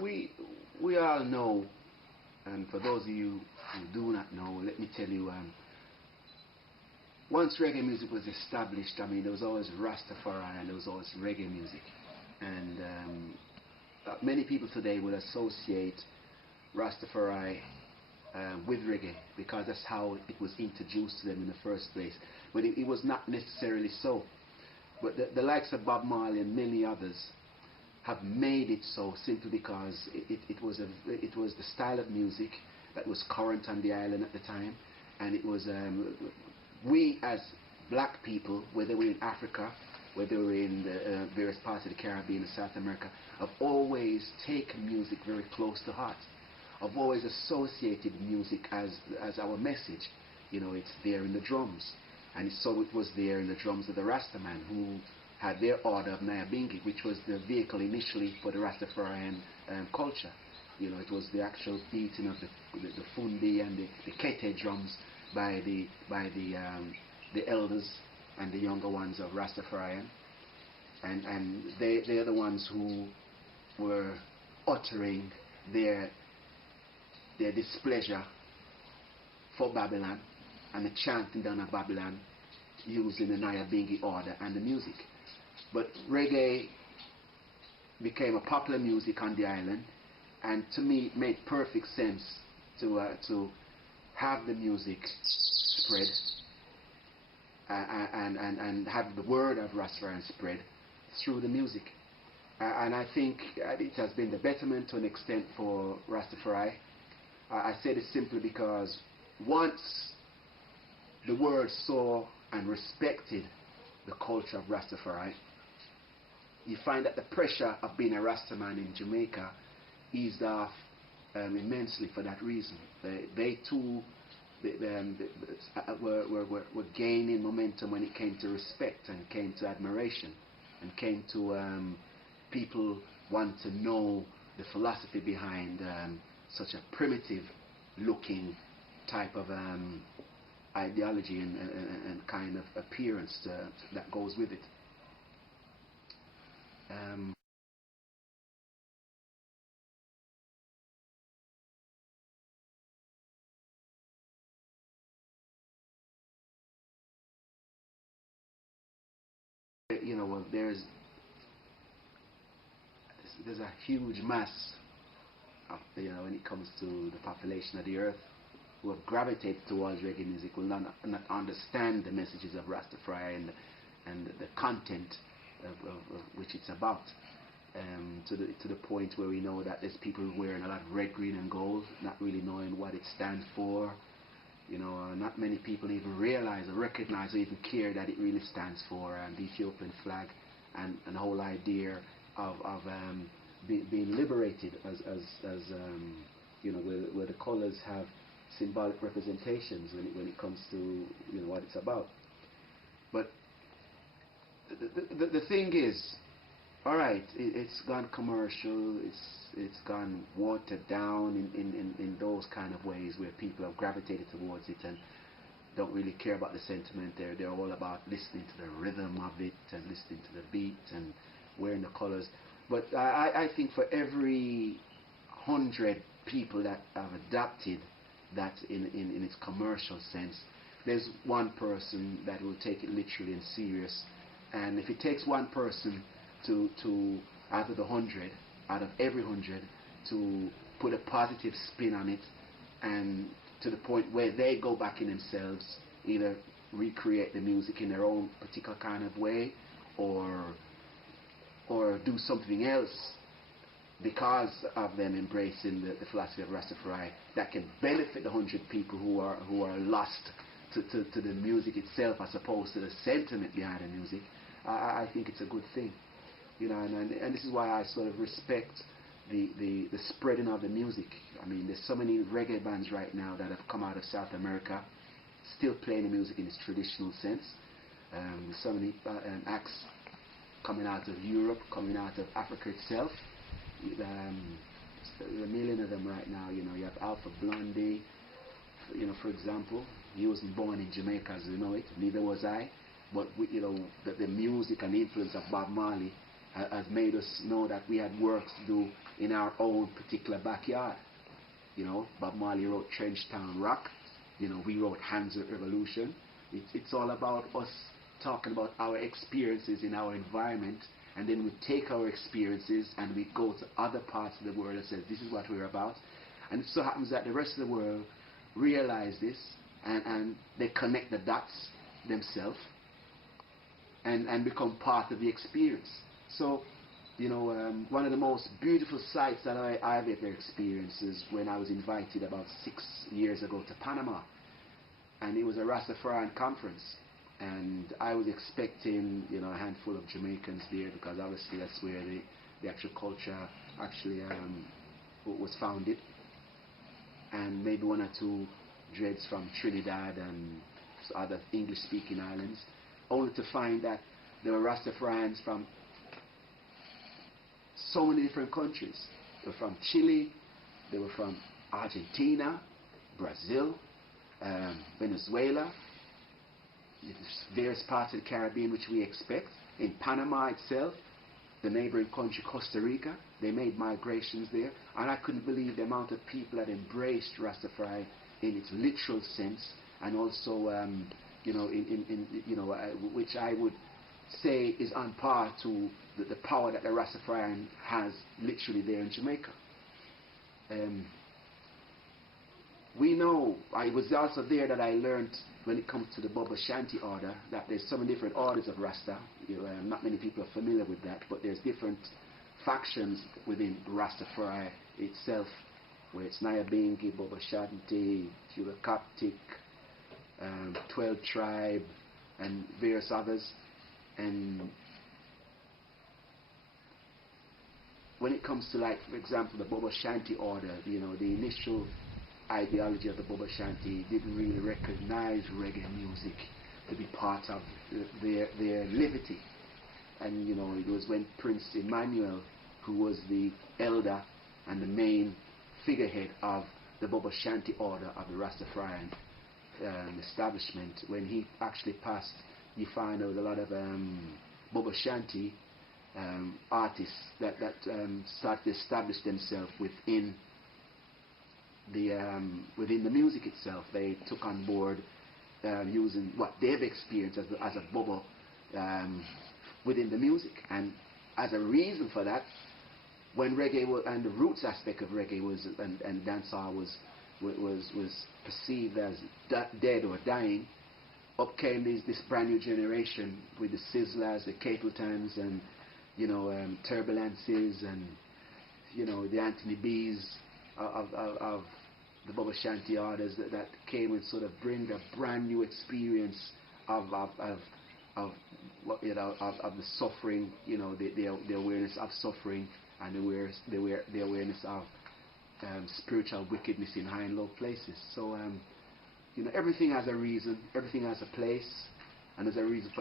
we we all know, and for those of you who do not know, let me tell you, once reggae music was established, I mean, there was always Rastafari and there was always reggae music. And many people today will associate Rastafari with reggae because that's how it was introduced to them in the first place. But it was not necessarily so. But the likes of Bob Marley and many others have made it so simply because it was the style of music that was current on the island at the time, and it was we as black people, whether we're in Africa, whether we're in the various parts of the Caribbean and South America, have always taken music very close to heart. I've always associated music as our message. You know, it's there in the drums, and so it was there in the drums of the Rastaman, who had their order of Nyabingi, which was the vehicle initially for the Rastafarian culture. You know, it was the actual beating of the fundi and the kete drums by the elders and the younger ones of Rastafarian, and they are the ones who were uttering their displeasure for Babylon and the chanting down of Babylon using the Nyabingi order and the music. But reggae became a popular music on the island, and to me it made perfect sense to have the music spread and have the word of Rastafarian spread through the music. And I think it has been the betterment to an extent for Rastafari. I say this simply because once the world saw and respected the culture of Rastafari, you find that the pressure of being a Rastaman in Jamaica eased off immensely for that reason. They too were gaining momentum when it came to respect and came to admiration and came to people want to know the philosophy behind such a primitive looking type of ideology and kind of appearance that goes with it. You know, well, there's a huge mass of, you know, when it comes to the population of the earth who have gravitated towards reggae music will not understand the messages of Rastafari and the content of which it's about. To the point where we know that there's people wearing a lot of red, green and gold, not really knowing what it stands for. You know, not many people even realize or recognize or even care that it really stands for the Ethiopian flag and the whole idea of being liberated as you know, where the colors have symbolic representations when it comes to, you know, what it's about. But the thing is, all right, it's gone commercial, it's gone watered down in those kind of ways where people have gravitated towards it and don't really care about the sentiment. They're all about listening to the rhythm of it and listening to the beat and wearing the colors. But I think for every 100 people that have adopted that in its commercial sense, there's one person that will take it literally and serious. And if it takes one person to out of the 100, out of every 100, to put a positive spin on it, and to the point where they go back in themselves, either recreate the music in their own particular kind of way, or do something else because of them embracing the philosophy of Rastafari that can benefit the 100 people who are lost to the music itself as opposed to the sentiment behind the music. I think it's a good thing. You know, and this is why I sort of respect the spreading of the music. I mean, there's so many reggae bands right now that have come out of South America, still playing the music in its traditional sense. There's so many acts coming out of Europe, coming out of Africa itself. There's a million of them right now. You know, you have Alpha Blondie, you know, for example. He wasn't born in Jamaica as we know it, neither was I. But you know, the music and influence of Bob Marley has made us know that we had work to do in our own particular backyard. You know, Bob Marley wrote Trench Town Rock. You know, we wrote Hands of Revolution. It's all about us talking about our experiences in our environment, and then we take our experiences and we go to other parts of the world and say, this is what we're about. And it so happens that the rest of the world realize this, and they connect the dots themselves and become part of the experience. So, you know, one of the most beautiful sights that I've ever experienced is when I was invited about 6 years ago to Panama. And it was a Rastafarian conference. And I was expecting, you know, a handful of Jamaicans there, because obviously that's where the actual culture actually was founded. And maybe one or two dreads from Trinidad and other English-speaking islands, only to find that there were Rastafarians from so many different countries. They were from Chile, they were from Argentina, Brazil, Venezuela, various parts of the Caribbean which we expect. In Panama itself, the neighboring country Costa Rica, they made migrations there, and I couldn't believe the amount of people that embraced Rastafari in its literal sense, and also you know, which I would say is on par to the power that the Rastafarian has literally there in Jamaica. We know, I was also there that I learned, when it comes to the Bubba Shanti order, that there's so many different orders of Rasta. You know, not many people are familiar with that, but there's different factions within Rastafari itself, where it's Nyabingi, Bubba Shanti, Tula Coptic, 12 Tribe, and various others. And when it comes to, like, for example, the Bubba Shanti order, you know, the initial ideology of the Bubba Shanti didn't really recognize reggae music to be part of their livity. And, you know, it was when Prince Emmanuel, who was the elder and the main figurehead of the Bubba Shanti order of the Rastafarian establishment, when he actually passed, you find out a lot of Bubba Shanti artists that started to establish themselves within the music itself. They took on board using what they've experienced as a bubble within the music, and as a reason for that, when reggae and the roots aspect of reggae and dancehall was perceived as dead or dying, up came this brand new generation with the Sizzlers, the Capletons, and, you know, Turbulences, and, you know, the Anthony B's of the Bubba Shanti orders that came and sort of bring a brand new experience of what, you know, of the suffering, you know, the awareness of suffering, and the awareness of spiritual wickedness in high and low places. So you know, everything has a reason, everything has a place, and there's a reason for